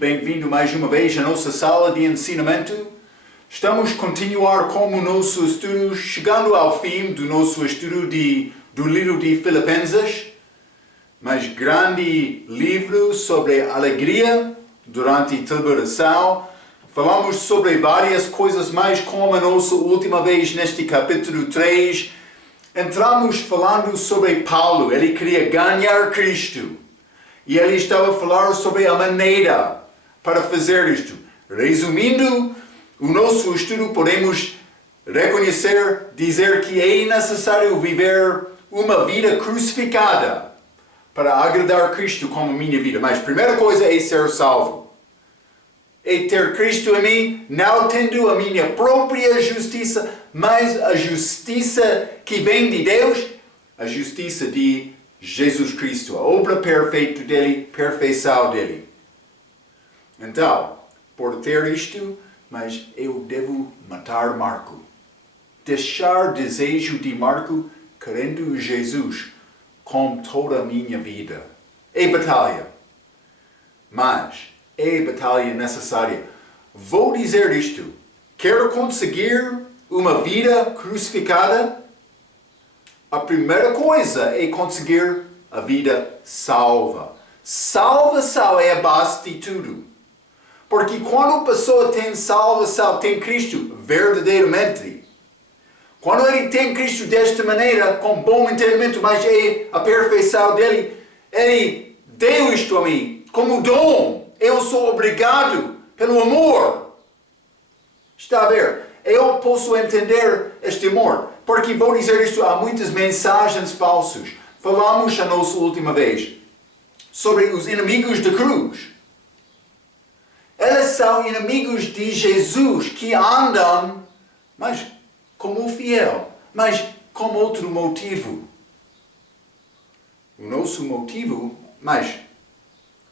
bem-vindo mais uma vez à nossa sala de ensinamento. Estamos a continuar com o nosso estudo, chegando ao fim do nosso estudo do livro de Filipenses, mas grande livro sobre alegria durante a tribulação. Falamos sobre várias coisas mais, como a nossa última vez neste capítulo 3. Entramos falando sobre Paulo, ele queria ganhar Cristo. E ele estava a falar sobre a maneira para fazer isto. Resumindo o nosso estudo, podemos dizer que é necessário viver uma vida crucificada para agradar Cristo como minha vida. Mas a primeira coisa é ser salvo. É ter Cristo em mim, não tendo a minha própria justiça, mas a justiça que vem de Deus, a justiça de Jesus Cristo, a obra perfeita dele, perfeição dele. Então, por ter isto, mas eu devo matar Marco. Deixar desejo de Marco, querendo Jesus com toda a minha vida. É batalha. Mas é batalha necessária. Vou dizer isto. Quero conseguir uma vida crucificada? A primeira coisa é conseguir a vida salva. Salvação é a base de tudo. Porque quando a pessoa tem salvação, tem Cristo verdadeiramente. Quando ele tem Cristo desta maneira, com bom entendimento, mas é a perfeição dele, ele deu isto a mim como dom. Eu sou obrigado pelo amor. Está a ver? Eu posso entender este amor. Porque vou dizer isto, há muitas mensagens falsas. Falamos a nossa última vez sobre os inimigos da cruz. Eles são inimigos de Jesus que andam, mas como fiel, mas com outro motivo. O nosso motivo, mas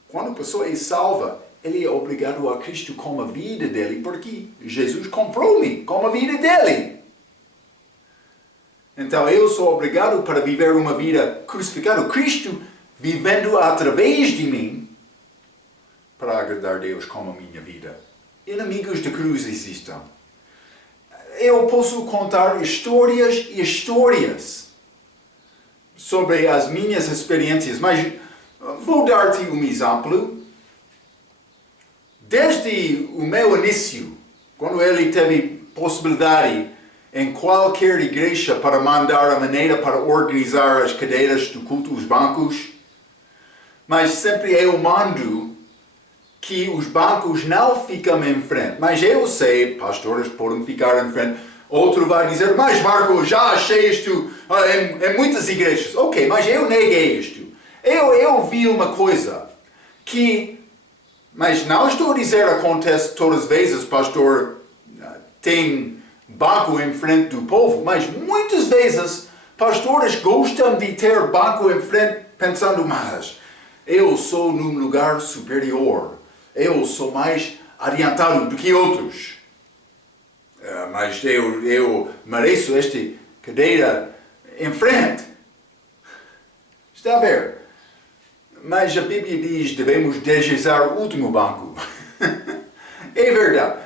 quando a pessoa é salva, ele é obrigado a Cristo com a vida dele, porque Jesus comprou-me com a vida dele. Então eu sou obrigado para viver uma vida crucificada. Cristo vivendo através de mim para agradar Deus com a minha vida. Inimigos da cruz existem. Eu posso contar histórias e histórias sobre as minhas experiências, mas vou dar-te um exemplo. Desde o meu início, quando ele teve possibilidade em qualquer igreja para mandar a maneira para organizar as cadeiras do culto, os bancos, mas sempre eu mando que os bancos não ficam em frente. Mas eu sei, pastores podem ficar em frente. Outro vai dizer, mas Marco, já achei isto em muitas igrejas. Ok, mas eu neguei isto. Eu vi uma coisa que, mas não estou a dizer acontece todas as vezes, pastor tem banco em frente do povo, mas muitas vezes pastores gostam de ter banco em frente pensando, mas eu sou num lugar superior, eu sou mais adiantado do que outros, mas eu mereço esta cadeira em frente. Está a ver? Mas a Bíblia diz que devemos desejar o último banco. É verdade.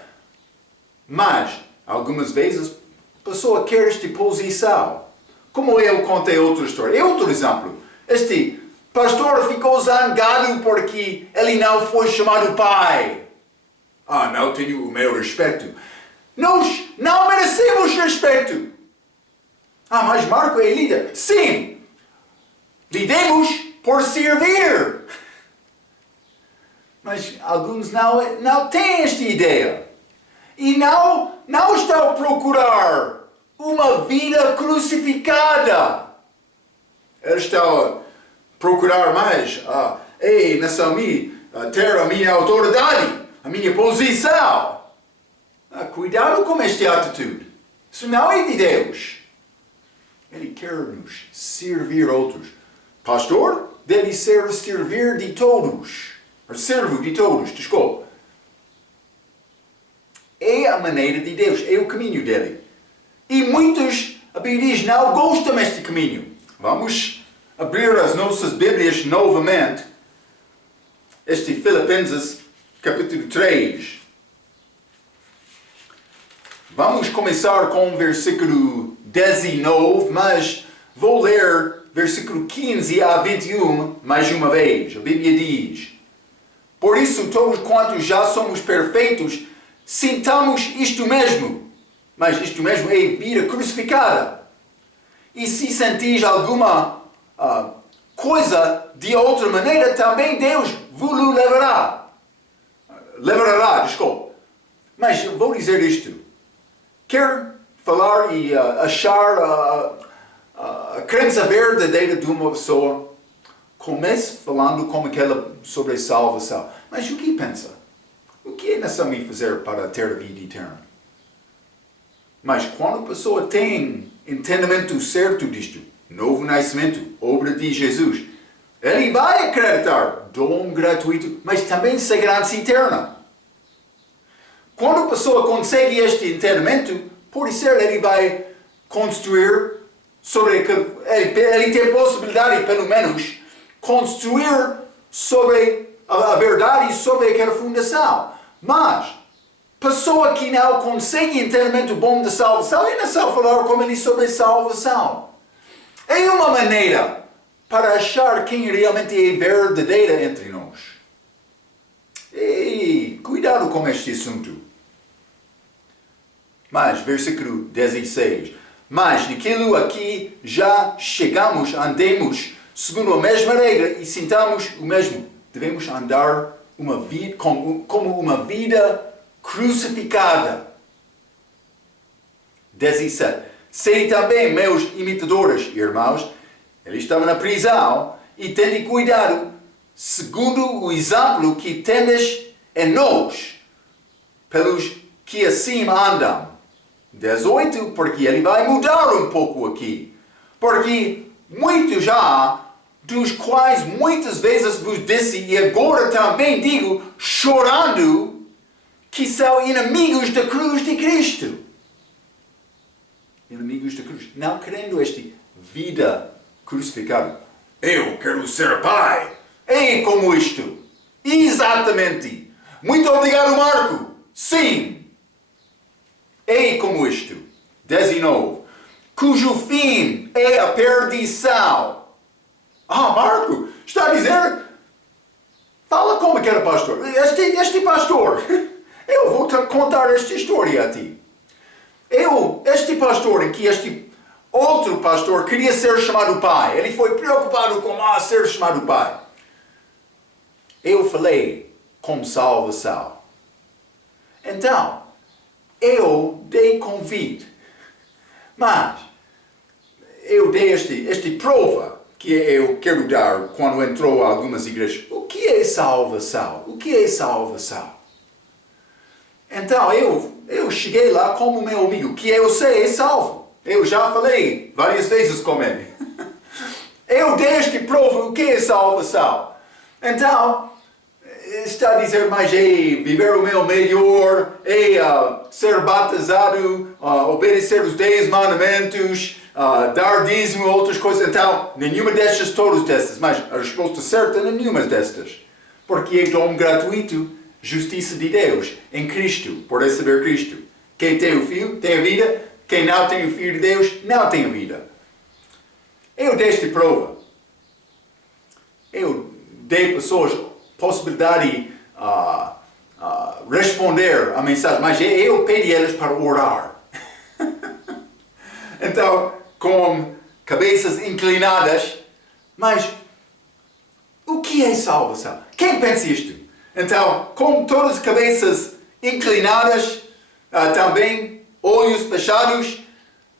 Mas algumas vezes a pessoa quer esta posição. Como eu contei outra história. É outro exemplo. Este pastor ficou zangado porque ele não foi chamado pai. Não tenho o meu respeito. Nós não merecemos respeito. Mas Marco é líder. Sim. Lidemos por servir. Mas alguns não têm esta ideia. E não estão a procurar uma vida crucificada. Eles estão a procurar mais ter a minha autoridade, a minha posição. Cuidado com esta atitude. Isso não é de Deus. Ele quer nos servir outros. Pastor deve servir de todos. Servo de todos, desculpa. É a maneira de Deus, é o caminho dele. E muitos, a Bíblia diz, não gostam deste caminho. Vamos abrir as nossas Bíblias novamente. Este Filipenses capítulo 3. Vamos começar com o versículo 19, mas vou ler versículo 15 a 21 mais uma vez. A Bíblia diz: por isso, todos quantos já somos perfeitos, sintamos isto mesmo. Mas isto mesmo é vida crucificada. E se sentis alguma coisa de outra maneira, também Deus vos levará, desculpa. Mas vou dizer isto. Quer falar e achar a crença verdadeira de uma pessoa? Comece falando como aquela sobre a salvação. Mas o que pensa? O que é necessário fazer para ter a vida eterna? Mas quando a pessoa tem entendimento certo disto, novo nascimento, obra de Jesus, ele vai acreditar, dom gratuito, mas também segurança eterna. Quando a pessoa consegue este entendimento, por ser ele vai construir sobre, ele tem possibilidade, pelo menos, construir sobre a verdade sobre aquela fundação. Mas, pessoa que não consegue entendimento bom da salvação, é necessário falar com ele sobre salvação. É uma maneira para achar quem realmente é verdadeira entre nós. E cuidado com este assunto. Mas, versículo 16. Mas, naquilo aqui já chegamos, andemos segundo a mesma regra e sintamos o mesmo. Devemos andar como uma vida crucificada. 17. Sede também meus imitadores, irmãos. Ele estava na prisão e tende cuidado, segundo o exemplo que tendes em nós, pelos que assim andam. 18. Porque ele vai mudar um pouco aqui. Porque muitos já, dos quais muitas vezes vos disse, e agora também digo, chorando, que são inimigos da cruz de Cristo. Inimigos da cruz. Não querendo esta vida crucificada. Eu quero ser pai. É como isto. Exatamente. Muito obrigado, Marco. Sim. É como isto. 19. Cujo fim é a perdição. Marco, está a dizer? Fala como que era pastor. Este pastor. Eu vou contar esta história a ti. Este pastor, em que este outro pastor queria ser chamado pai. Ele foi preocupado com ser chamado pai. Eu falei com salvação. Então, eu dei convite. Mas, eu dei esta prova que eu quero dar quando entrou a algumas igrejas. O que é salvação? O que é salvação? Então, eu cheguei lá como meu amigo, que eu sei é salvo. Eu já falei várias vezes com ele. Eu dei esta prova, o que é salvação? Então, está a dizer, mas viver o meu melhor, ser batizado, obedecer os 10 mandamentos, dar dízimo, outras coisas. Então, nenhuma destas, todas destas, mas a resposta certa é nenhuma destas. Porque é dom gratuito, justiça de Deus, em Cristo, por receber Cristo. Quem tem o Filho, tem a vida. Quem não tem o Filho de Deus, não tem a vida. Eu dei esta prova. Eu dei pessoas possibilidade de responder a mensagem, mas eu pedi eles para orar. Então, com cabeças inclinadas, mas o que é salvação? Quem pensa isto? Então, com todas as cabeças inclinadas, também olhos fechados,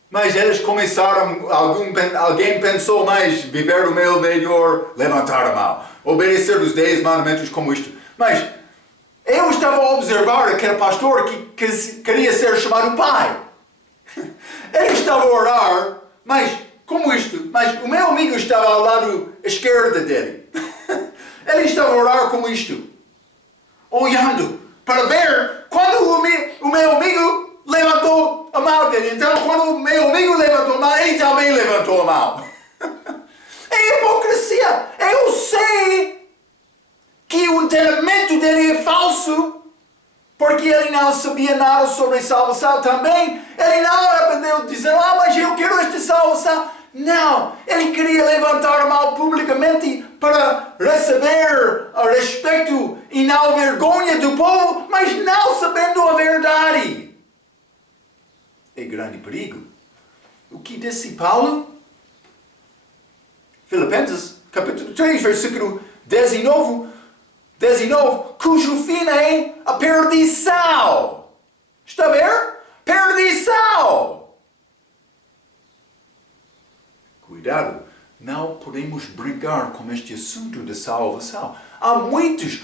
mas eles começaram, alguém pensou mais, viver o meu melhor, levantar a mão, obedecer os 10 mandamentos como isto. Mas eu estava a observar aquele pastor que queria ser chamado pai. Ele estava a orar, mas como isto? Mas o meu amigo estava ao lado esquerdo dele. Ele estava a orar como isto, olhando para ver quando o meu amigo levantou a mão dele. Então, quando o meu amigo levantou a mão, ele também levantou a mão. É hipocrisia. Eu sei que o entendimento dele é falso. falso, porque ele não sabia nada sobre salvação também. Ele não arrependeu de dizer, mas eu quero esta salvação. Não, ele queria levantar a mão publicamente para receber respeito e não vergonha do povo, mas não sabendo a verdade. É grande perigo. O que disse Paulo? Filipenses, capítulo 3, versículo 19, cujo fim é a perdição. Está a ver? Perdição. Cuidado, não podemos brincar com este assunto da salvação. Há muitos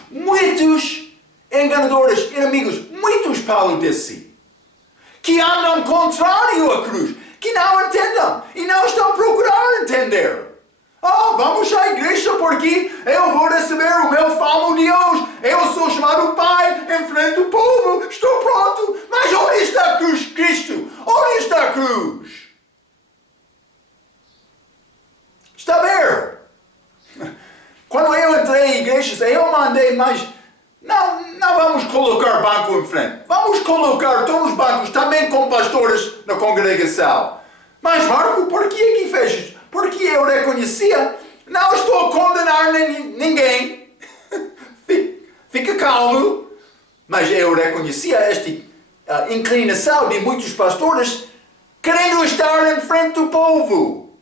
enganadores, inimigos, muitos, Paulo disse, que andam contrário à cruz, que não entendam e não estão procurando entender. Vamos à igreja porque eu vou receber o meu famo Deus. Eu sou chamado Pai em frente do povo. Estou pronto. Mas onde está a cruz, Cristo? Onde está a cruz? Está a ver? Quando eu entrei em igrejas, eu mandei, mas não vamos colocar banco em frente. Vamos colocar todos os bancos também com pastores na congregação. Mas Marco, por que aqui fez isto? Porque eu reconhecia, não estou a condenar ninguém. Fica calmo. Mas eu reconhecia esta inclinação de muitos pastores querendo estar em frente do povo.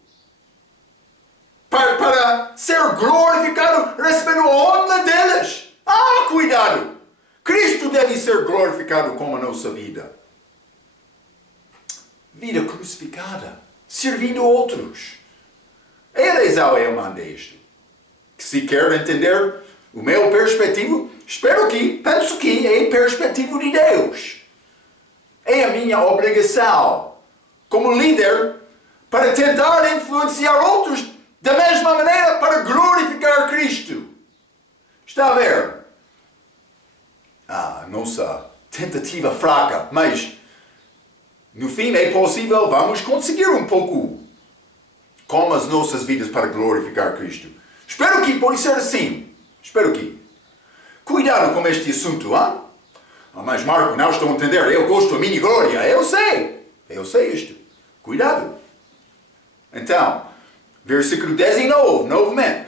Para ser glorificado, recebendo a honra deles. Cuidado! Cristo deve ser glorificado como a nossa vida. Vida crucificada, servindo outros. É a razão eu mandei isto. Se quer entender o meu perspectivo, penso que é a perspectiva de Deus. É a minha obrigação, como líder, para tentar influenciar outros da mesma maneira para glorificar Cristo. Está a ver? Nossa tentativa fraca, mas no fim é possível, vamos conseguir um pouco com as nossas vidas para glorificar Cristo. Espero que pode ser assim. Espero que. Cuidado com este assunto, mas Marco, não estou a entender. Eu gosto da minha glória. Eu sei isto. Cuidado. Então, versículo 19, novamente.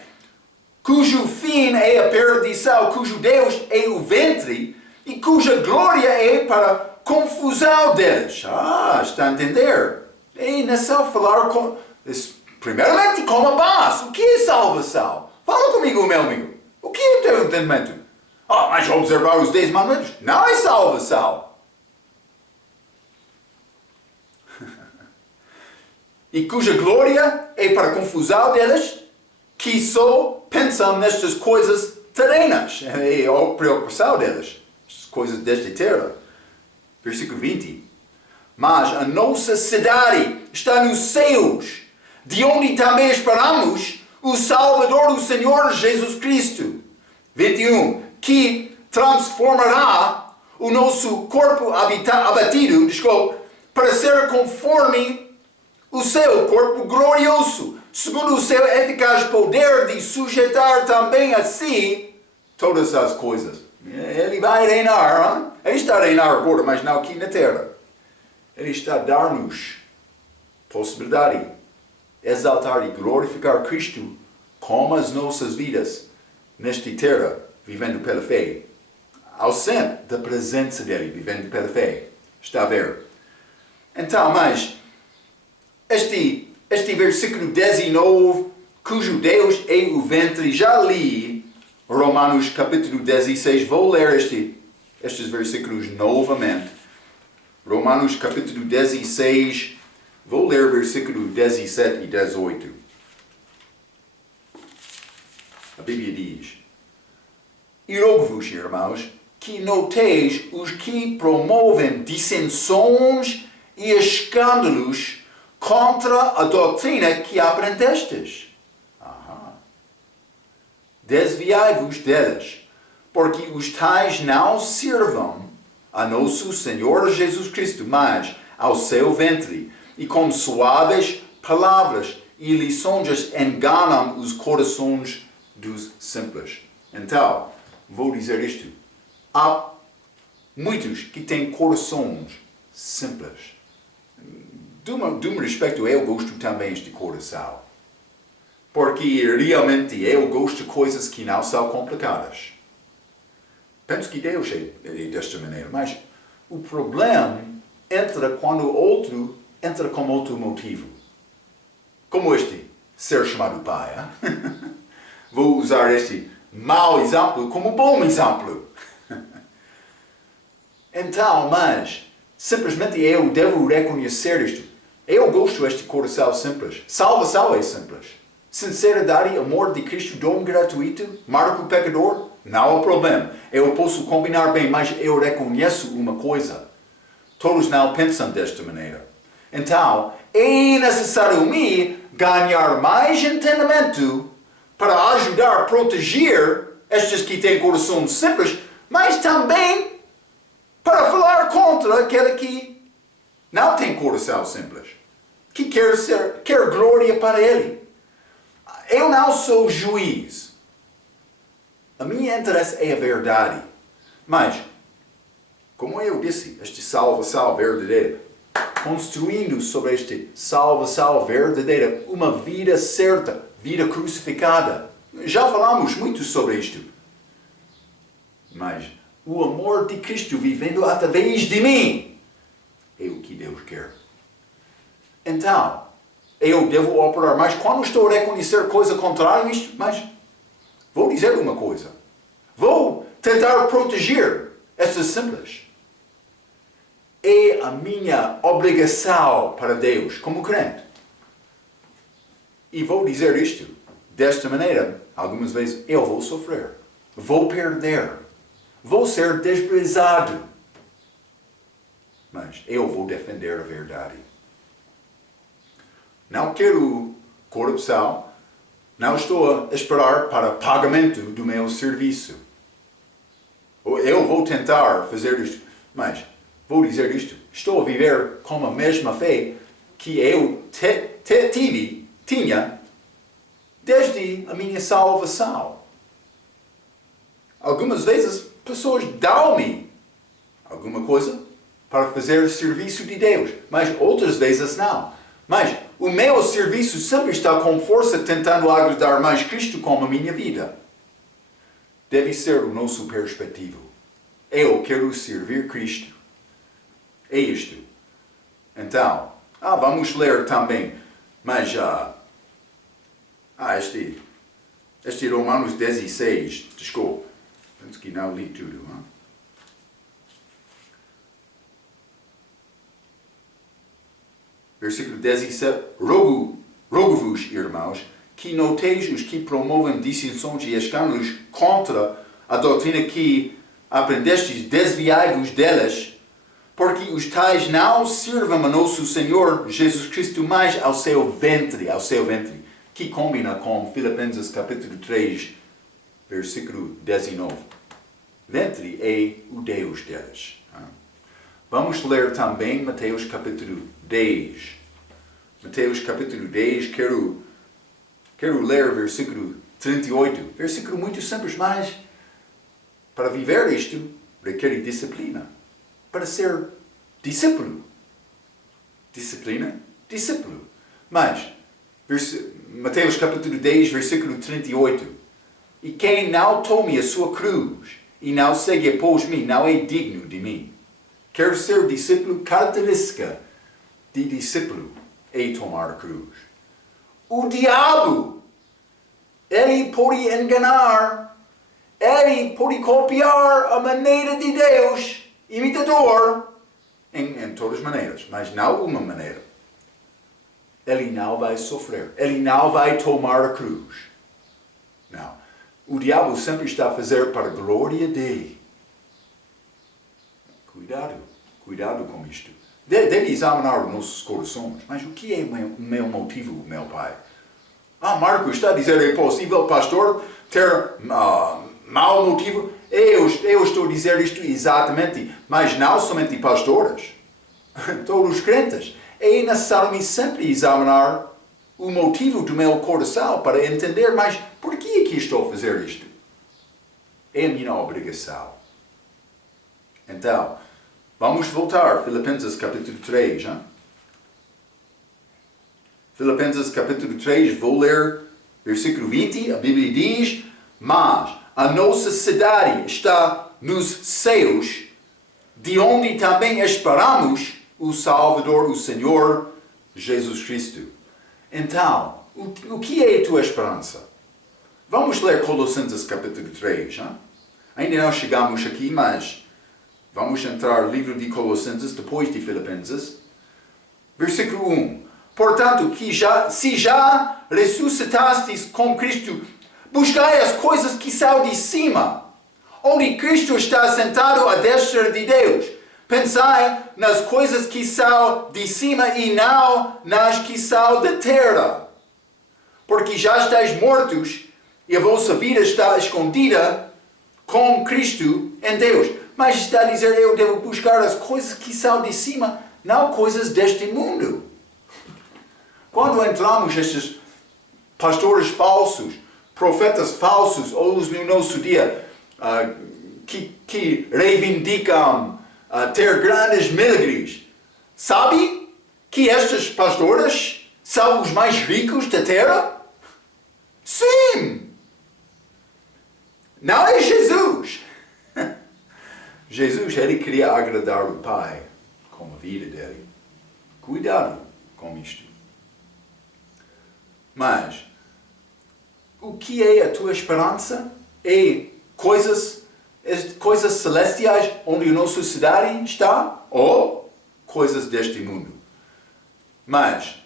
Cujo fim é a perdição, cujo Deus é o ventre e cuja glória é para confusão deles. Está a entender? É necessário falar primeiramente com a paz. O que é salvação? Fala comigo, meu amigo. O que é o teu entendimento? Mas observar os 10 mandamentos não é salvação. E cuja glória é para confusão deles que só pensam nestas coisas terrenas. É a preocupação deles. As coisas desta terra. Versículo 20. Mas a nossa cidade está nos céus, de onde também esperamos o Salvador, o Senhor Jesus Cristo. 21. Que transformará o nosso corpo abatido, para ser conforme o seu corpo glorioso, segundo o seu eficaz poder de sujeitar também a si todas as coisas. Ele vai reinar, Ele está a reinar agora, mas não aqui na terra. Ele está a dar-nos possibilidade de exaltar e glorificar Cristo com as nossas vidas nesta terra, vivendo pela fé. Ausente da presença dele, vivendo pela fé. Está a ver? Então, mas este versículo 19, cujo Deus é o ventre, já li Romanos capítulo 16, vou ler estes versículos novamente. Romanos capítulo 16, vou ler versículo 17 e 18. A Bíblia diz: E rogo-vos, irmãos, que noteis os que promovem dissensões e escândalos contra a doutrina que aprendestes. Desviai-vos delas, porque os tais não sirvam a nosso Senhor Jesus Cristo, mas ao seu ventre, e com suaves palavras e lições enganam os corações dos simples. Então, vou dizer isto. Há muitos que têm corações simples. De um respeito, eu gosto também de coração. Porque realmente eu gosto de coisas que não são complicadas. Penso que Deus é desta maneira, mas o problema entra quando o outro entra com outro motivo. Como este ser chamado pai. Vou usar este mau exemplo como bom exemplo. Então, mas, simplesmente eu devo reconhecer isto. Eu gosto deste coração simples. Salvação é simples. Sinceridade, amor de Cristo, dom gratuito, marca o pecador, não há problema. Eu posso combinar bem, mas eu reconheço uma coisa. Todos não pensam desta maneira. Então, é necessário me ganhar mais entendimento para ajudar a proteger estes que têm coração simples, mas também para falar contra aquele que não tem coração simples, que quer glória para ele. Eu não sou juiz. A minha interesse é a verdade. Mas, como eu disse, esta salvação verdadeira, construindo sobre esta salvação verdadeira uma vida certa, vida crucificada. Já falamos muito sobre isto. Mas o amor de Cristo vivendo através de mim é o que Deus quer. Então, eu devo operar, mas quando estou a reconhecer coisa contrária a isto, mas vou dizer uma coisa. Vou tentar proteger estas simples. É a minha obrigação para Deus, como crente. E vou dizer isto, desta maneira, algumas vezes eu vou sofrer, vou perder, vou ser desprezado. Mas eu vou defender a verdade. Não quero corrupção, não estou a esperar para pagamento do meu serviço. Eu vou tentar fazer isto, mas vou dizer isto, estou a viver com a mesma fé que eu tinha desde a minha salvação. Algumas vezes pessoas dão-me alguma coisa para fazer o serviço de Deus, mas outras vezes não. Mas o meu serviço sempre está com força tentando agradar mais Cristo com a minha vida. Deve ser o nosso perspectivo. Eu quero servir Cristo. É isto. Então, vamos ler também, mas este Romanos 16, desculpa, penso que não li tudo. Hein? Versículo 17, rogo-vos, irmãos, que noteis os que promovem dissensões e escândalos contra a doutrina que aprendestes, desviai-vos delas, porque os tais não sirvam a nosso Senhor Jesus Cristo, mas ao seu ventre, que combina com Filipenses capítulo 3, versículo 19. Ventre é o Deus deles. Vamos ler também Mateus capítulo 10. Mateus capítulo 10, quero ler versículo 38. Versículo muito simples, mas para viver isto requer disciplina. Para ser discípulo. Disciplina, discípulo. Mas, Mateus capítulo 10, versículo 38. E quem não tome a sua cruz e não segue após mim, não é digno de mim. Quer ser discípulo, característica de discípulo é tomar a cruz. O diabo, ele pode enganar, ele pode copiar a maneira de Deus, imitador, em todas as maneiras, mas não uma maneira. Ele não vai sofrer, ele não vai tomar a cruz. Não. O diabo sempre está a fazer para a glória dele. Cuidado com isto. Deve examinar os nossos corações. Mas o que é o meu motivo, meu pai? Marco está a dizer, é possível, pastor, ter mau motivo? Eu estou a dizer isto exatamente, mas não somente pastores. Todos os crentes. É necessário sempre examinar o motivo do meu coração para entender, mas por que é que estou a fazer isto? É a minha obrigação. Então, vamos voltar, Filipenses capítulo 3. Hein? Filipenses capítulo 3, vou ler versículo 20, a Bíblia diz: mas a nossa cidade está nos céus, de onde também esperamos o Salvador, o Senhor Jesus Cristo. Então, o que é a tua esperança? Vamos ler Colossenses capítulo 3. Hein? Ainda não chegamos aqui, mas vamos entrar no livro de Colossenses, depois de Filipenses. Versículo 1. Portanto, se já ressuscitastes com Cristo, buscai as coisas que são de cima, onde Cristo está sentado à destra de Deus. Pensai nas coisas que são de cima e não nas que são da terra. Porque já estáis mortos e a vossa vida está escondida com Cristo em Deus. Mas está a dizer, eu devo buscar as coisas que são de cima, não coisas deste mundo. Quando entramos estes pastores falsos, profetas falsos, hoje no nosso dia, que reivindicam ter grandes milagres, sabe que estes pastores são os mais ricos da terra? Sim! Não é Jesus! Jesus, ele queria agradar o Pai com a vida dele. Cuidado com isto. Mas, o que é a tua esperança? É coisas celestiais onde a nossa cidade está? Ou coisas deste mundo? Mas,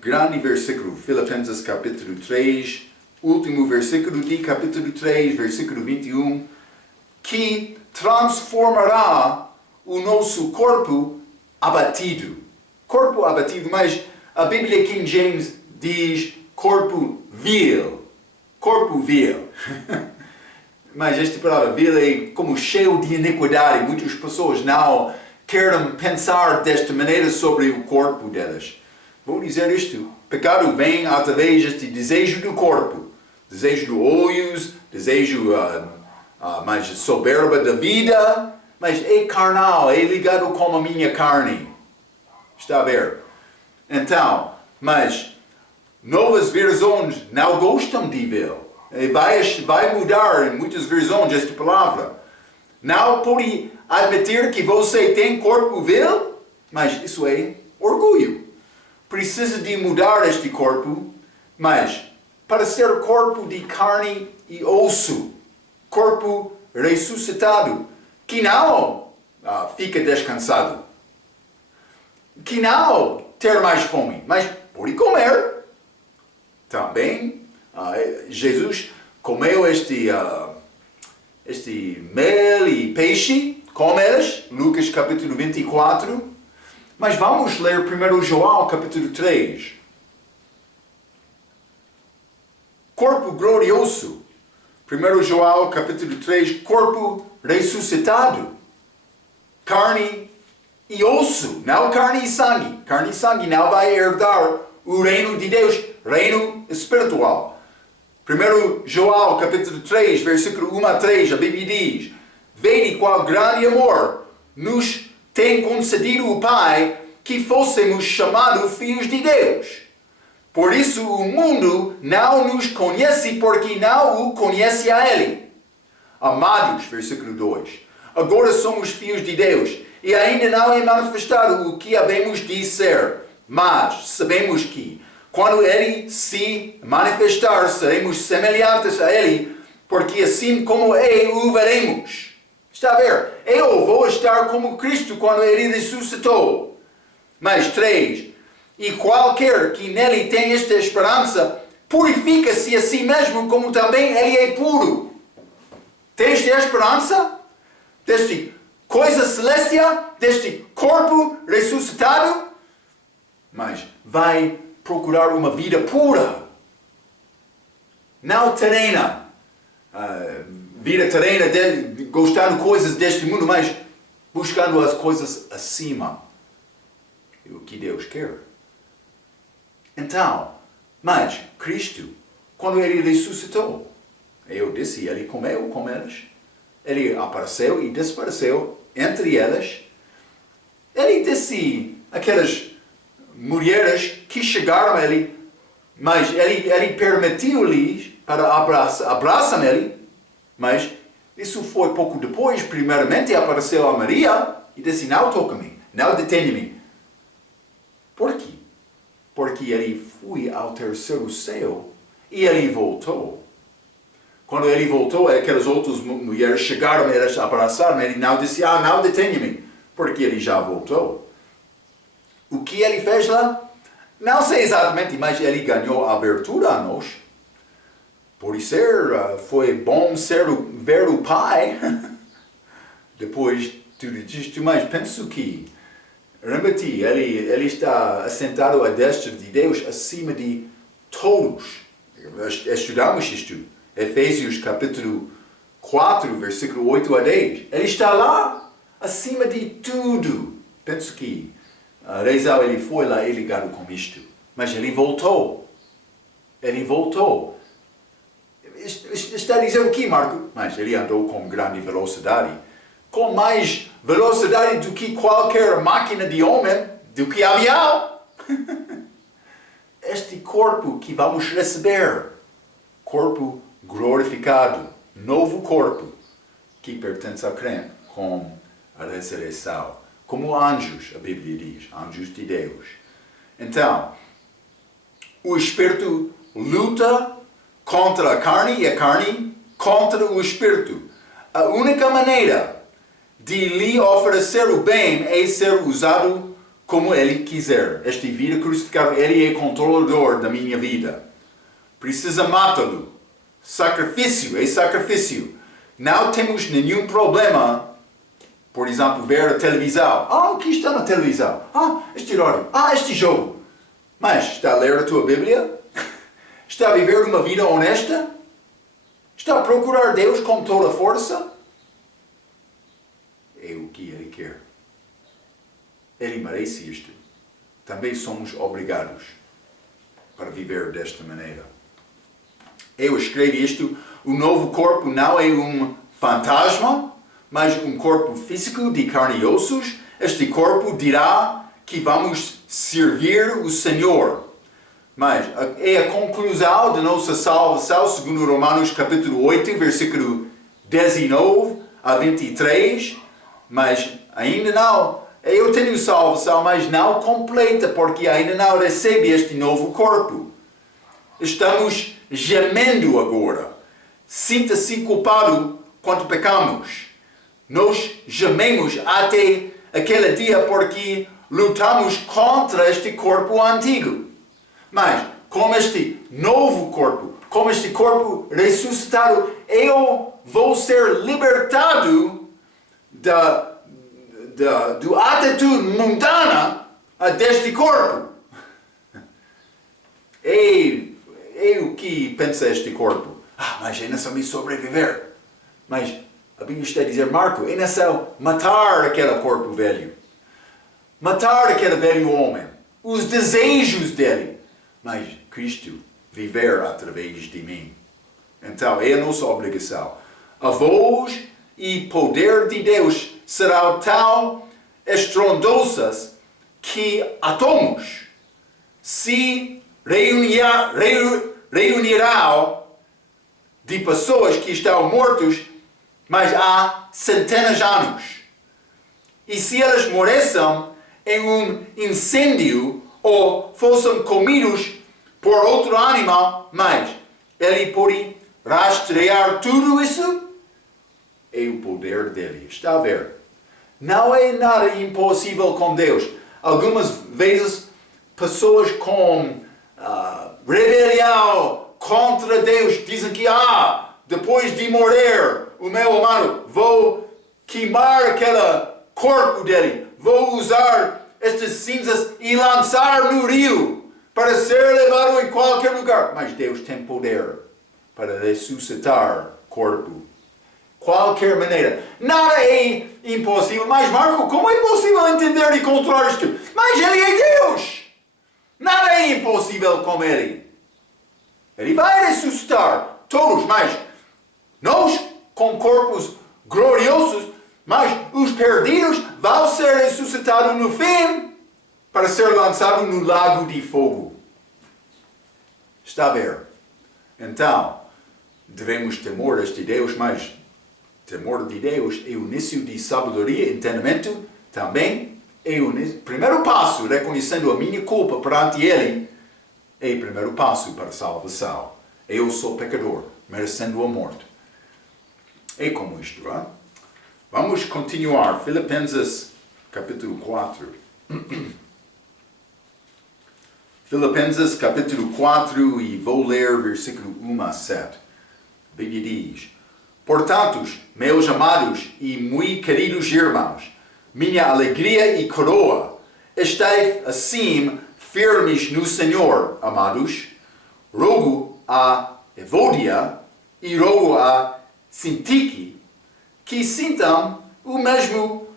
grande versículo, Filipenses capítulo 3, último versículo de capítulo 3, versículo 21, que transformará o nosso corpo abatido. Corpo abatido, mas a Bíblia King James diz corpo vil. Corpo vil. Mas esta palavra vil é como cheio de iniquidade. Muitas pessoas não querem pensar desta maneira sobre o corpo delas. Vou dizer isto. Pecado vem através deste desejo do corpo. Desejo dos olhos, desejo mais soberba da vida. Mas é carnal, é ligado com a minha carne. Está a ver? Então, mas novas versões não gostam de vil. Vai mudar em muitas versões esta palavra. Não pode admitir que você tem corpo vil, mas isso é orgulho. Precisa de mudar este corpo, mas para ser corpo de carne e osso, corpo ressuscitado, que não fica descansado, que não ter mais fome, mas pode comer. Também Jesus comeu este mel e peixe, com eles, Lucas capítulo 24. Mas vamos ler primeiro João capítulo 3. Corpo glorioso. 1 João capítulo 3, corpo ressuscitado. Carne e osso, não carne e sangue. Carne e sangue não vai herdar o reino de Deus, reino espiritual. 1 João capítulo 3, versículo 1 a 3, a Bíblia diz: vede qual grande amor nos tem concedido o Pai, que fôssemos chamados filhos de Deus. Por isso o mundo não nos conhece, porque não o conhece a Ele. Amados, versículo 2, agora somos filhos de Deus, e ainda não é manifestado o que havemos de ser, mas sabemos que, quando Ele se manifestar, seremos semelhantes a Ele, porque assim como Ele o veremos. Está a ver? Eu vou estar como Cristo quando Ele ressuscitou. Mas 3. E qualquer que nele tem esta esperança, purifica-se a si mesmo, como também Ele é puro. Tens a esperança deste coisa celestial, deste corpo ressuscitado? Mas vai procurar uma vida pura. Não terrena. Vida terrena, gostando de coisas deste mundo, mas buscando as coisas acima. É o que Deus quer. Então, mas Cristo, quando Ele ressuscitou, eu disse, Ele comeu com eles. Ele apareceu e desapareceu entre elas. Ele disse aquelas mulheres que chegaram a ele, mas ele permitiu-lhes para abraçar ele, mas isso foi pouco depois. Primeiramente apareceu a Maria e disse, não toca-me, não detenha-me. Por quê? Porque ele foi ao terceiro céu e ele voltou. Quando ele voltou, aquelas outras mulheres chegaram a abraçar, ele não disse, não detenha-me, porque ele já voltou. O que ele fez lá? Não sei exatamente, mas ele ganhou abertura a nós. Por isso foi bom ver o Pai. Depois tudo isto, mas penso que, lembra-te, ele está assentado à destra de Deus acima de todos. Estudamos isto. Efésios capítulo 4, versículo 8 a 10. Ele está lá, acima de tudo. Penso que Reizal, ele foi lá ligado com isto. Mas ele voltou. Ele voltou. Está a dizer o quê, Marco? Mas ele andou com grande velocidade. Com mais velocidade do que qualquer máquina de homem, do que avião. Este corpo que vamos receber, corpo glorificado, novo corpo, que pertence ao crente, com a ressurreição. Como anjos, a Bíblia diz, anjos de Deus. Então, o Espírito luta contra a carne e a carne contra o Espírito. A única maneira de lhe oferecer o bem é ser usado como ele quiser. Esta vida crucificada, ele é controlador da minha vida. Precisa matá-lo. Sacrifício é sacrifício. Não temos nenhum problema, por exemplo, ver a televisão. O que está na televisão? Este horário. Este jogo. Mas está a ler a tua Bíblia? Está a viver uma vida honesta? Está a procurar Deus com toda a força? É o que Ele quer. Ele merece isto. Também somos obrigados para viver desta maneira. Eu escrevi isto. O novo corpo não é um fantasma, mas um corpo físico de carne e ossos. Este corpo dirá que vamos servir o Senhor. Mas é a conclusão da nossa salvação, segundo Romanos capítulo 8, versículo 19 a 23. Mas ainda não. Eu tenho salvação, mas não completa, porque ainda não recebe este novo corpo. Estamos gemendo agora. Sinta-se culpado quando pecamos. Nós gememos até aquele dia porque lutamos contra este corpo antigo. Mas, com este novo corpo, com este corpo ressuscitado, eu vou ser libertado da atitude mundana deste corpo. É o que pensa este corpo. Mas é necessário sobreviver. Mas a Bíblia está a dizer, Marco, é necessário matar aquele corpo velho. Matar aquele velho homem. Os desejos dele. Mas Cristo viver através de mim. Então é a nossa obrigação. A voz e poder de Deus serão tão estrondosas que átomos se reunirão de pessoas que estão mortas, mas há centenas de anos. E se elas morressem em um incêndio ou fossem comidos por outro animal, mas ele pode rastrear tudo isso? É o poder dele. Está a ver? Não é nada impossível com Deus. Algumas vezes, pessoas com rebelião contra Deus dizem que, depois de morrer o meu amado, vou queimar aquele corpo dele. Vou usar estas cinzas e lançar no rio para ser levado em qualquer lugar. Mas Deus tem poder para ressuscitar corpo. Qualquer maneira. Nada é impossível. Mas Marco, como é possível entender e controlar isto? Mas Ele é Deus. Nada é impossível com Ele. Ele vai ressuscitar todos, mas nós com corpos gloriosos, mas os perdidos vão ser ressuscitados no fim para ser lançados no lago de fogo. Está a ver? Então, devemos temor a este Deus, mas temor de Deus é o início de sabedoria, entendimento, também é o primeiro passo, reconhecendo a minha culpa perante Ele, é o primeiro passo para a salvação. Eu sou pecador, merecendo a morte. É como isto, hein? Vamos continuar. Filipenses, capítulo 4. Filipenses, capítulo 4, e vou ler versículo 1 a 7. A Bíblia diz: Portanto, meus amados e muito queridos irmãos, minha alegria e coroa, estai assim firmes no Senhor, amados. Rogo a Evódia e rogo a Sintique que sintam o mesmo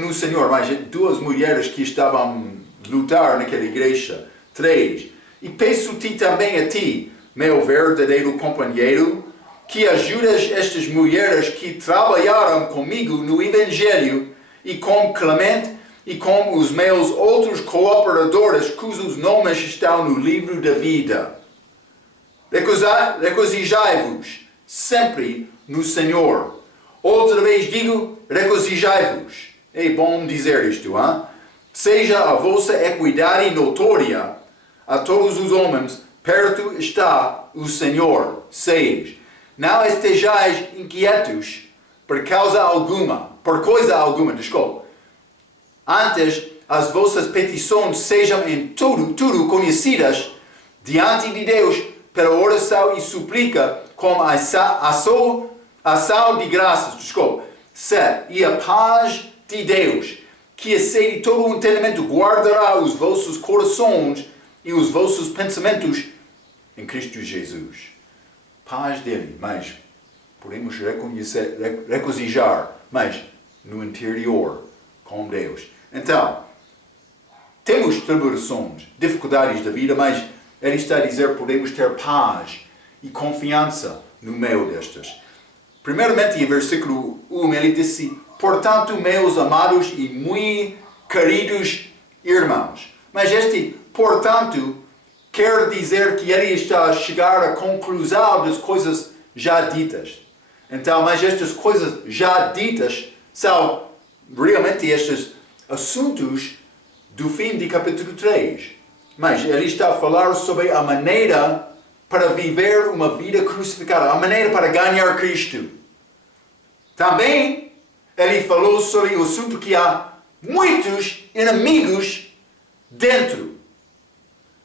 no Senhor. Mas duas mulheres que estavam a lutar naquela igreja. 3. E peço-te também a ti, meu verdadeiro companheiro, que ajudas estas mulheres que trabalharam comigo no Evangelho e com Clemente e com os meus outros cooperadores cujos nomes estão no livro da vida. Regozijai-vos sempre no Senhor. Outra vez digo, regozijai-vos. É bom dizer isto, hein? Seja a vossa equidade notória a todos os homens, perto está o Senhor. 6. Não estejais inquietos por coisa alguma. Antes, as vossas petições sejam em tudo conhecidas diante de Deus pela oração e súplica com ação de graças. 7. E a paz de Deus, que excede todo o entendimento, guardará os vossos corações e os vossos pensamentos em Cristo Jesus. Paz dele, mas podemos regozijar, mas no interior com Deus. Então, temos tribulações, dificuldades da vida, mas ele está a dizer que podemos ter paz e confiança no meio destas. Primeiramente, em versículo 1, ele disse: Portanto, meus amados e muito queridos irmãos. Mas este, portanto, quer dizer que ele está a chegar à conclusão das coisas já ditas. Então, mas estas coisas já ditas são realmente estes assuntos do fim de capítulo 3. Mas ele está a falar sobre a maneira para viver uma vida crucificada, a maneira para ganhar Cristo. Também ele falou sobre o assunto que há muitos inimigos dentro.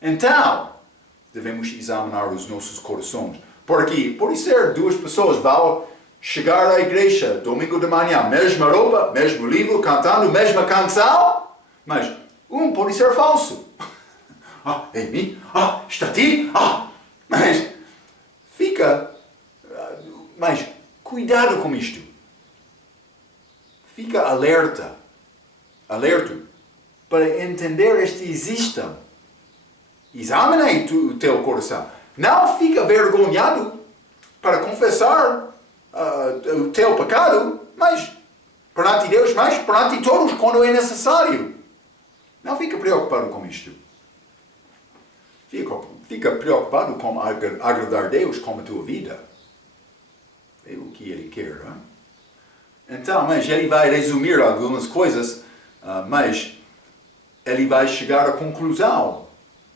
Então, devemos examinar os nossos corações. Porque pode ser duas pessoas vão chegar à igreja domingo de manhã, mesma roupa, mesmo livro, cantando mesma canção, mas um pode ser falso. É mim? Está ti? Mas cuidado com isto. Fica alerta para entender este existe. Examine o teu coração. Não fica vergonhado para confessar o teu pecado, mas perante Deus, mas perante todos quando é necessário. Não fica preocupado com isto. Fica preocupado com agradar Deus com a tua vida. É o que Ele quer. Hein? Então, mas Ele vai resumir algumas coisas, mas Ele vai chegar à conclusão.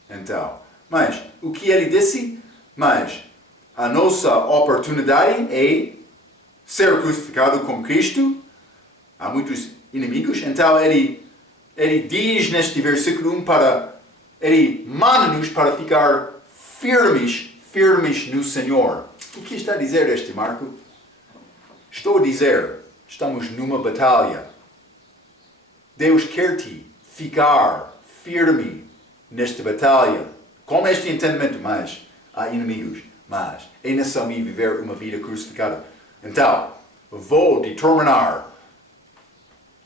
Então, mas o que Ele disse? Mas a nossa oportunidade é ser crucificado com Cristo. Há muitos inimigos. Então, Ele diz neste versículo 1 Ele manda-nos para ficar firmes no Senhor. O que está a dizer este Marco? Estou a dizer, estamos numa batalha. Deus quer-te ficar firme nesta batalha. Com este entendimento, mas há inimigos. Mas é necessário viver uma vida crucificada. Então, vou determinar,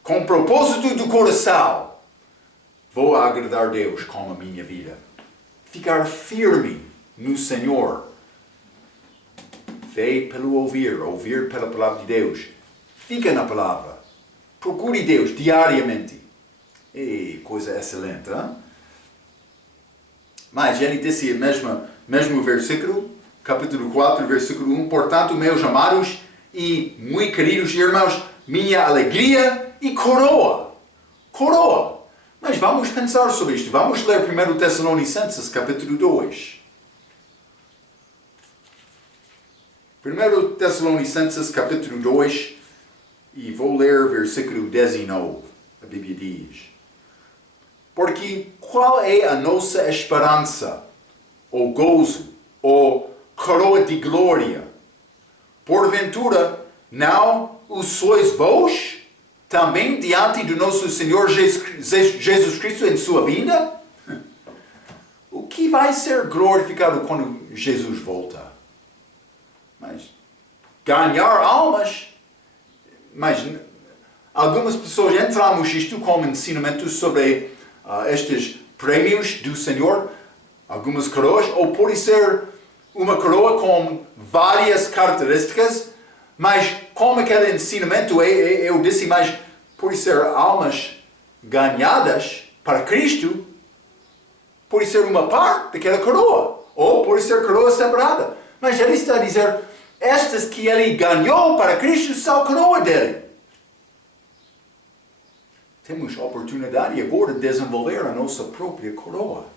com propósito do coração, vou agradar Deus com a minha vida. Ficar firme no Senhor. Fé pelo ouvir, ouvir pela palavra de Deus. Fica na palavra. Procure Deus diariamente. E coisa excelente, hein? Mas ele disse mesmo versículo, capítulo 4, versículo 1. Portanto, meus amados e muito queridos irmãos, minha alegria e coroa. Coroa. Mas vamos pensar sobre isto. Vamos ler 1 Tessalonicenses, capítulo 2. 1 Tessalonicenses, capítulo 2, e vou ler versículo 19. A Bíblia diz: porque qual é a nossa esperança, ou gozo, ou coroa de glória? Porventura, não o sois vós, também diante do nosso Senhor Jesus Cristo em sua vinda? O que vai ser glorificado quando Jesus voltar? Mas ganhar almas. Mas algumas pessoas entramos isto como ensinamento sobre estes prêmios do Senhor, algumas coroas, ou pode ser uma coroa com várias características, mas como aquele ensinamento, eu disse, mas pode ser almas ganhadas para Cristo, pode ser uma parte daquela coroa, ou pode ser coroa separada. Mas ele está a dizer, estas que ele ganhou para Cristo são a coroa dele. Temos a oportunidade agora de desenvolver a nossa própria coroa.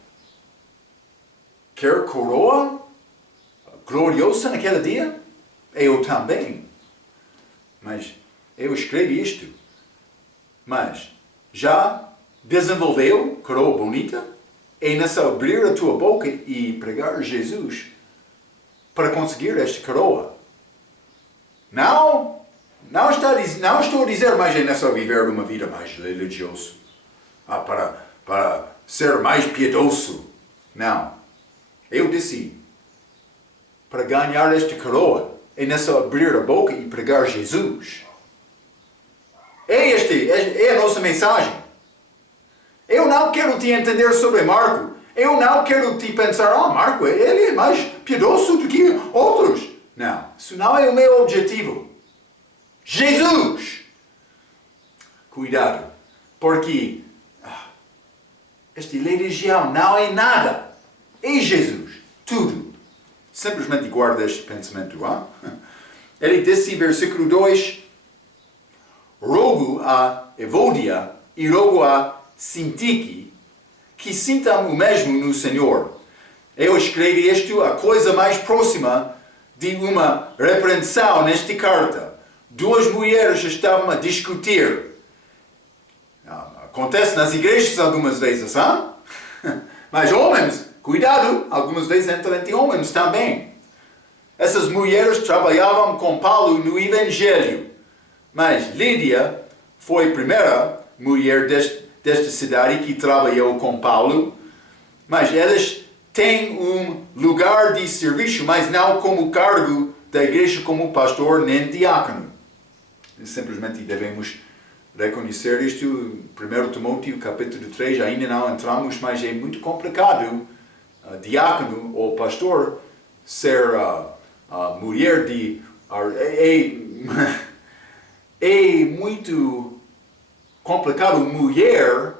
Quer coroa gloriosa naquele dia? Eu também. Mas eu escrevi isto. Mas já desenvolveu coroa bonita? É nessa abrir a tua boca e pregar Jesus para conseguir esta coroa. Não estou a dizer, mas é nessa viver uma vida mais religiosa. Para ser mais piedoso. Não. Eu disse, para ganhar esta coroa, é nessa abrir a boca e pregar Jesus. É a nossa mensagem. Eu não quero te entender sobre Marco. Eu não quero te pensar, Marco, ele é mais piedoso do que outros. Não, isso não é o meu objetivo. Jesus! Cuidado, porque esta religião não é nada. É Jesus, tudo. Simplesmente guarda este pensamento. Ele disse, versículo 2, rogo a Evódia e rogo a Sintique que sintam o mesmo no Senhor. Eu escrevi isto a coisa mais próxima de uma repreensão nesta carta. Duas mulheres estavam a discutir. Acontece nas igrejas algumas vezes, hein? Mas homens, cuidado, algumas vezes entre homens também. Essas mulheres trabalhavam com Paulo no Evangelho. Mas Lídia foi a primeira mulher desta cidade que trabalhou com Paulo. Mas elas têm um lugar de serviço, mas não como cargo da igreja como pastor nem diácono. Simplesmente devemos reconhecer isto. 1 Timóteo capítulo 3, ainda não entramos, mas é muito complicado diácono ou pastor ser mulher de... É muito complicado mulher,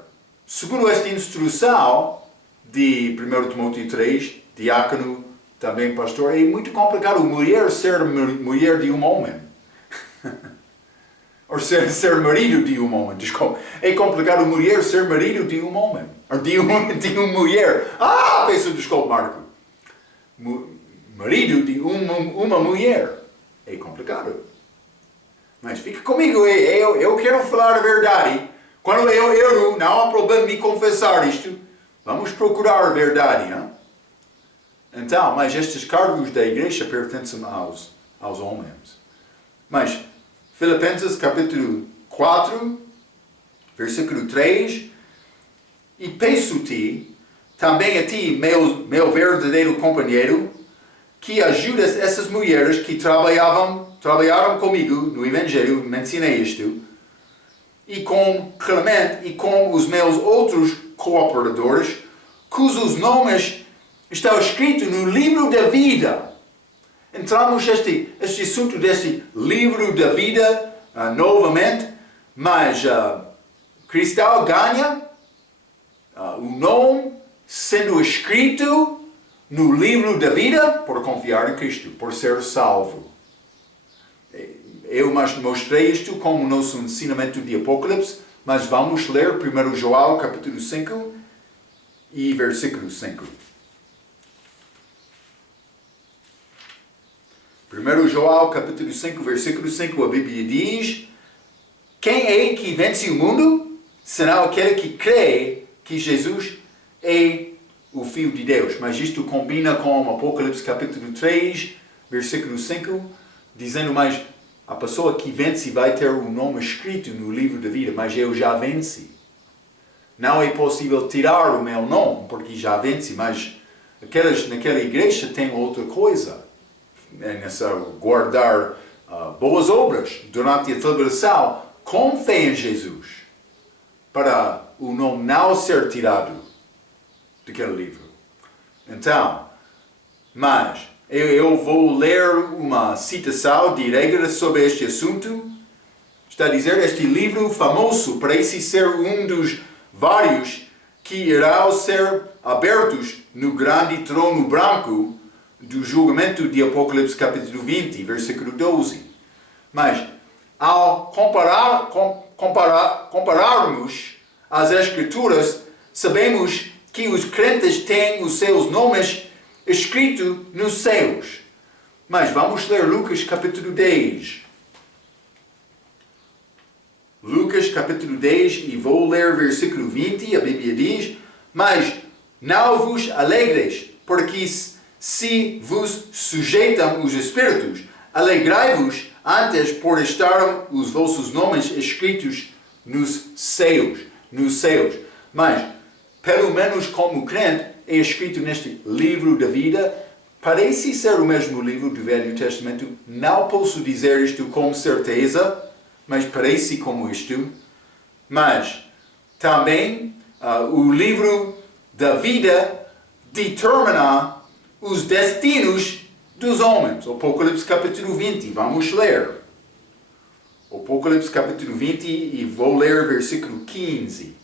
segundo esta instrução de 1 Timóteo 3, diácono, também pastor, é muito complicado mulher ser mulher de um homem. Ou ser marido de um homem, desculpa. É complicado mulher ser marido de um homem. Ou de uma mulher. Peço desculpa, Marco. Marido de uma mulher. É complicado. Mas fica comigo, eu quero falar a verdade. Quando eu não há problema em me confessar isto. Vamos procurar a verdade, hein? Então, mas estes cargos da igreja pertencem aos homens. Mas Filipenses capítulo 4, versículo 3, e peço-te, também a ti, meu verdadeiro companheiro, que ajudas essas mulheres que trabalharam comigo no Evangelho, mencionei isto, e com Clemente e com os meus outros cooperadores, cujos nomes estão escritos no livro da vida. entramos este assunto deste livro da vida novamente, mas Cristal ganha o nome sendo escrito no livro da vida por confiar em Cristo, por ser salvo. Eu mostrei isto como nosso ensinamento de Apocalipse, mas vamos ler 1 João capítulo 5 e versículo 5. 1 João capítulo 5, versículo 5, a Bíblia diz: quem é que vence o mundo, senão aquele que crê que Jesus é o Filho de Deus. Mas isto combina com Apocalipse capítulo 3, versículo 5, dizendo mais, a pessoa que vence vai ter o nome escrito no livro da vida, mas eu já venci. Não é possível tirar o meu nome, porque já venci, mas naquela igreja tem outra coisa. É guardar boas obras durante a tribulação, com fé em Jesus, para o nome não ser tirado daquele livro. Então, mas eu vou ler uma citação direta sobre este assunto. Está a dizer, este livro famoso parece ser um dos vários que irão ser abertos no grande trono branco do julgamento de Apocalipse capítulo 20, versículo 12. Mas, ao compararmos as Escrituras, sabemos que os crentes têm os seus nomes escritos nos céus. Mas vamos ler Lucas capítulo 10. Lucas capítulo 10, e vou ler versículo 20, a Bíblia diz: mas não vos alegreis, porque se vos sujeitam os espíritos, alegrai-vos antes por estarem os vossos nomes escritos nos céus. Mas, pelo menos como crente, é escrito neste livro da vida. Parece ser o mesmo livro do Velho Testamento. Não posso dizer isto com certeza, mas parece como isto. Mas também o livro da vida determina os destinos dos homens. Apocalipse capítulo 20, vamos ler. Apocalipse capítulo 20, e vou ler versículo 15.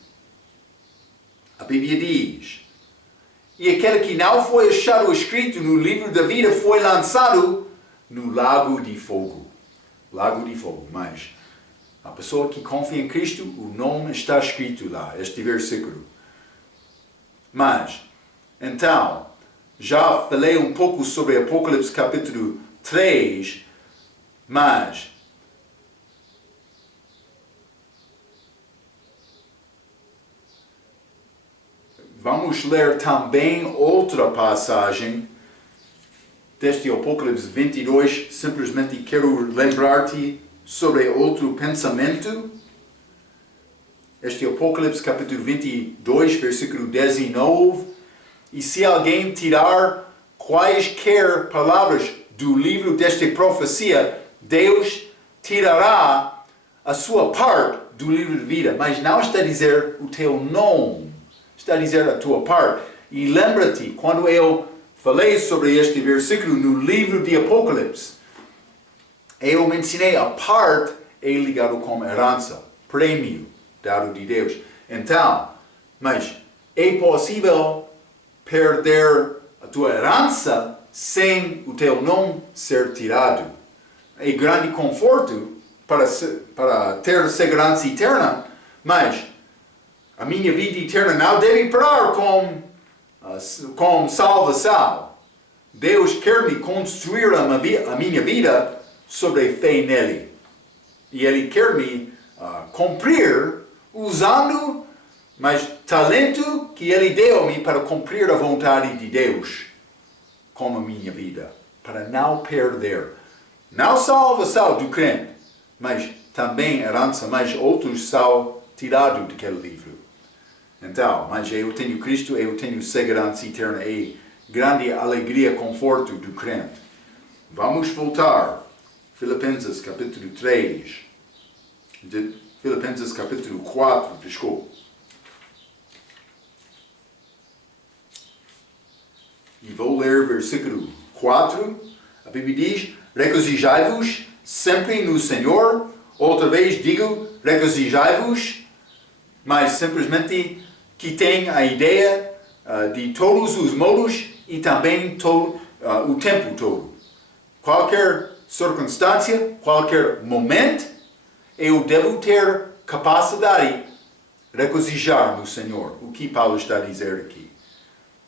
A Bíblia diz: e aquele que não foi achado escrito no livro da vida foi lançado no lago de fogo. Lago de fogo. Mas a pessoa que confia em Cristo, o nome está escrito lá, este versículo. Mas, então, já falei um pouco sobre Apocalipse capítulo 3, mas vamos ler também outra passagem deste Apocalipse 22. Simplesmente quero lembrar-te sobre outro pensamento. Este Apocalipse capítulo 22, versículo 19. E se alguém tirar quaisquer palavras do livro desta profecia, Deus tirará a sua parte do livro de vida. Mas não está a dizer o teu nome. Está a dizer a tua parte. E lembra-te, quando eu falei sobre este versículo no livro de Apocalipse, eu mencionei a parte é ligado com herança, prêmio dado de Deus. Então, mas é possível perder a tua herança sem o teu nome ser tirado. É grande conforto para ter segurança eterna, mas a minha vida eterna não deve parar com salvação. Deus quer me construir a minha vida sobre a fé nele. E Ele quer me cumprir usando mais talento que Ele deu-me para cumprir a vontade de Deus com a minha vida. Para não perder. Não salvação do crente, mas também herança, mas outros são tirados daquele livro. Então, mas eu tenho Cristo, eu tenho segurança eterna e grande alegria, conforto do crente. Vamos voltar. Filipenses capítulo 3. Filipenses capítulo 4, desculpa. E vou ler versículo 4. A Bíblia diz, regozijai-vos sempre no Senhor. Outra vez digo, regozijai-vos, mas simplesmente que tem a ideia de todos os modos e também o tempo todo. Qualquer circunstância, qualquer momento, eu devo ter capacidade de regozijar no Senhor. O que Paulo está a dizer aqui.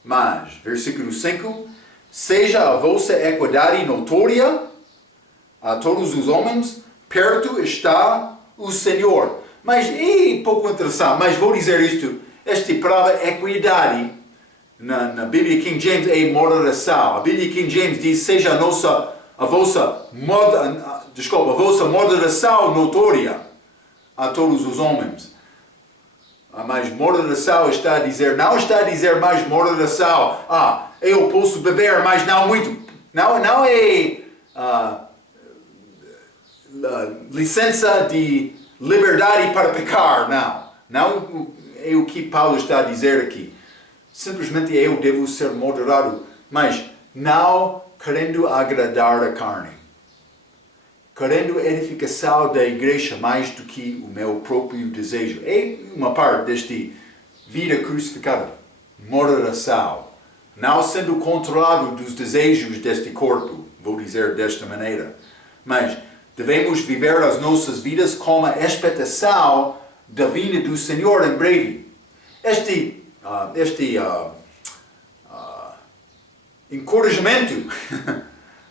Mas, versículo 5, seja a vossa equidade notória a todos os homens, perto está o Senhor. Mas é pouco interessante, mas vou dizer isto, esta palavra equidade, na Bíblia King James é moderação. A Bíblia King James diz, seja a vossa moderação notória a todos os homens. Mas moderação está a dizer, não está a dizer mais moderação. Eu posso beber, mas não muito. Não é licença de liberdade para pecar, não. Não é o que Paulo está a dizer aqui. Simplesmente eu devo ser moderado, mas não querendo agradar a carne. Querendo a edificação da igreja mais do que o meu próprio desejo. É uma parte desta vida crucificada. Moderação. Não sendo controlado dos desejos deste corpo, vou dizer desta maneira. Mas devemos viver as nossas vidas com a expectação da vinda do Senhor em breve. Este encorajamento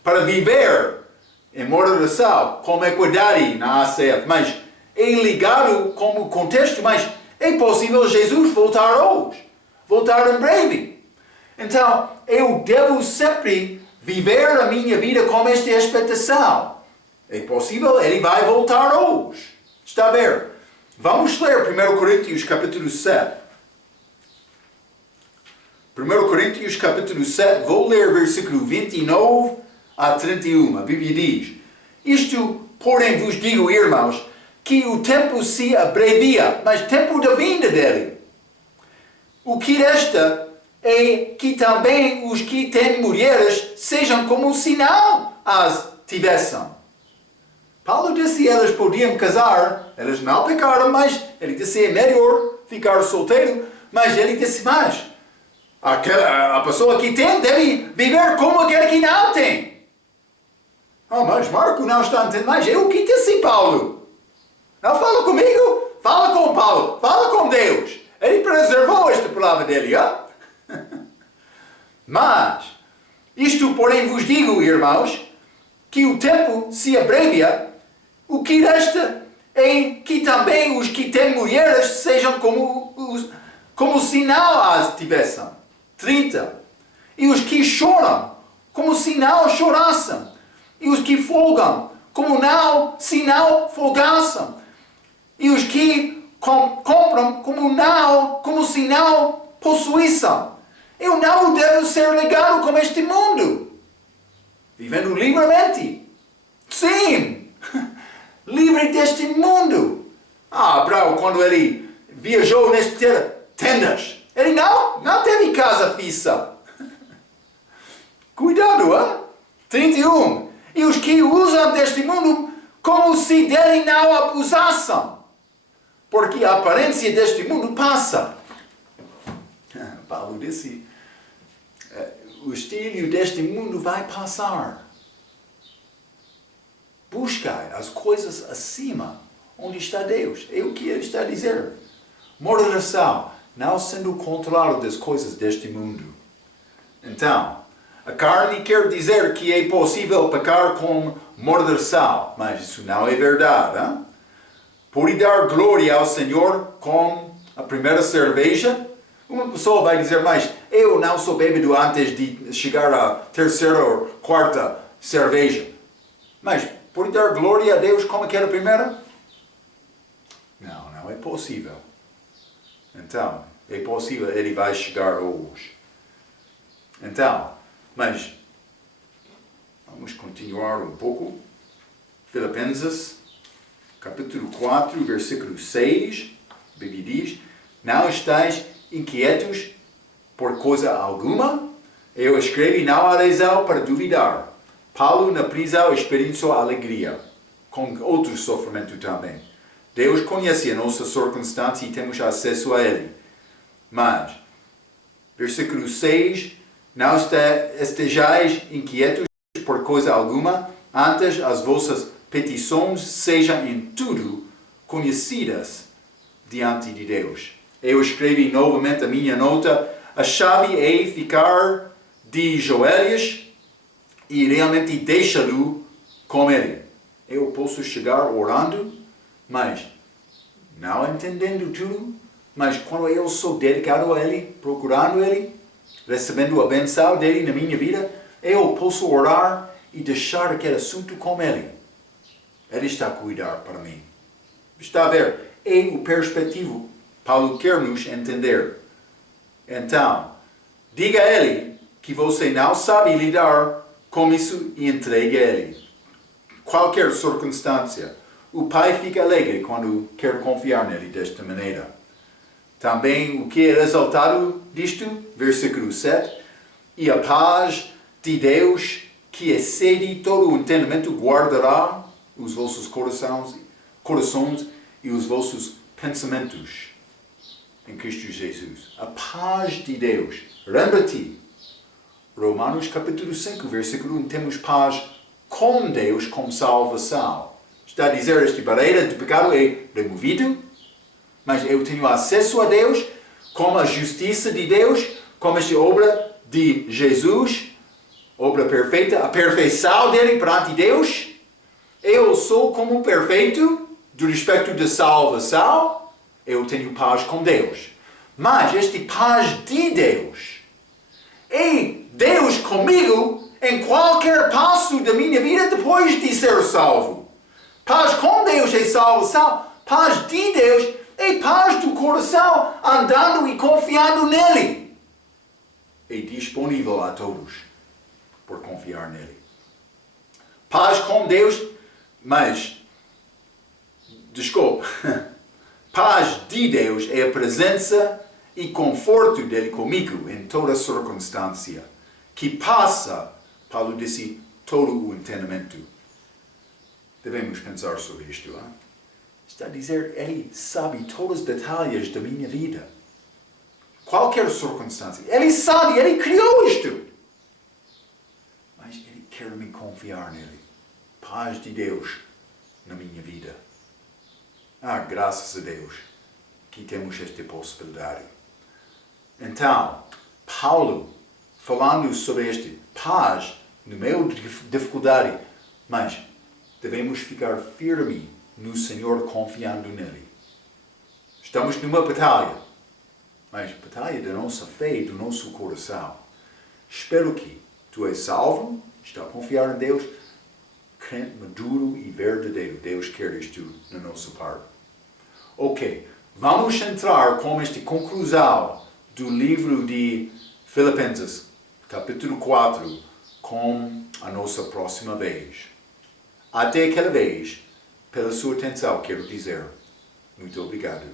para viver em moderação, com equidade na ACF, mas é ligado com o contexto, mas é possível Jesus voltar hoje, voltar em breve. Então, eu devo sempre viver a minha vida com esta expectação. É possível, ele vai voltar hoje. Está a ver? Vamos ler 1 Coríntios capítulo 7. 1 Coríntios capítulo 7, vou ler versículo 29 a 31. A Bíblia diz, isto, porém, vos digo, irmãos, que o tempo se abrevia, mas tempo da vinda dele. O que resta é que também os que têm mulheres sejam como se não as tivessem. Paulo disse que elas podiam casar, elas não pecaram, mas ele disse que é melhor ficar solteiro, mas ele disse mais. A pessoa que tem deve viver como aquele que não tem. Mas Marco não está entendendo mais. Eu que disse, Paulo. Não fala comigo, fala com Paulo, fala com Deus. Ele preservou esta palavra dele, Mas, isto porém vos digo, irmãos, que o tempo se abrevia, o que resta é que também os que têm mulheres sejam como se não as tivessem. 30. E os que choram, como se não chorassem. E os que folgam, se não folgassem. E os que compram, como se não possuíssem. Eu não devo ser ligado com este mundo. Vivendo livremente. Sim. Livre deste mundo. Abraão, quando ele viajou neste tendas, ele não teve casa fixa. Cuidado, 31. E os que usam deste mundo como se dele não abusassem. Porque a aparência deste mundo passa. Paulo disse, o estilo deste mundo vai passar. Buscai as coisas acima, onde está Deus. É o que ele está a dizer. Moderação, não sendo controlado das coisas deste mundo. Então, a carne quer dizer que é possível pecar com moderação, mas isso não é verdade. Hein? Pode dar glória ao Senhor com a primeira cerveja? Uma pessoa vai dizer, mas eu não sou bêbado antes de chegar à terceira ou quarta cerveja. Mas pode dar glória a Deus como aquela primeira? Não é possível. Então, é possível, ele vai chegar hoje. Então, mas, vamos continuar um pouco. Filipenses, capítulo 4, versículo 6, a Bíblia diz, não estáis inquietos por coisa alguma? Eu escrevi, não há razão para duvidar. Paulo na prisão experienciou alegria, com outro sofrimento também. Deus conhece a nossa circunstância e temos acesso a Ele. Mas, versículo 6, não estejais inquietos por coisa alguma, antes as vossas petições sejam em tudo conhecidas diante de Deus. Eu escrevi novamente a minha nota. A chave é ficar de joelhos e realmente deixá-lo com Ele. Eu posso chegar orando, mas não entendendo tudo, mas quando eu sou dedicado a Ele, procurando Ele, recebendo a benção dele na minha vida, eu posso orar e deixar aquele assunto com Ele. Ele está a cuidar para mim. Está a ver? É o perspectivo. Paulo quer nos entender. Então, diga a Ele que você não sabe lidar com isso e entregue a Ele. Qualquer circunstância. O Pai fica alegre quando quer confiar nele desta maneira. Também o que é resultado disto? Versículo 7. E a paz de Deus, que excede todo o entendimento, guardará os vossos corações e os vossos pensamentos em Cristo Jesus. A paz de Deus. Lembra-te, Romanos capítulo 5, versículo 1, temos paz com Deus, com salvação. Está a dizer, esta barreira de pecado é removido, mas eu tenho acesso a Deus, com a justiça de Deus, com esta obra de Jesus, obra perfeita, a perfeição dele perante Deus. Eu sou como perfeito, do respeito da salvação, eu tenho paz com Deus. Mas esta paz de Deus é Deus comigo em qualquer passo da minha vida depois de ser salvo. Paz com Deus é salvação. Paz de Deus é paz do coração, andando e confiando nele. É disponível a todos por confiar nele. Paz com Deus, mas, desculpe, paz de Deus é a presença e conforto dele comigo em toda circunstância, que passa, Paulo disse, todo o entendimento. Devemos pensar sobre isto. Hein? Está a dizer, Ele sabe todos os detalhes da minha vida. Qualquer circunstância. Ele sabe, Ele criou isto. Mas Ele quer me confiar nele. Paz de Deus na minha vida. Graças a Deus que temos esta possibilidade. Então, Paulo, falando sobre este paz no meio de dificuldade, mas devemos ficar firmes no Senhor, confiando nele. Estamos numa batalha, mas batalha da nossa fé e do nosso coração. Espero que tu és salvo, está a confiar em Deus, crente maduro e verdadeiro. Deus quer isto na nossa parte. Ok, vamos entrar com esta conclusão do livro de Filipenses, capítulo 4, com a nossa próxima vez. Até aquela vez, pela sua atenção, quero dizer muito obrigado.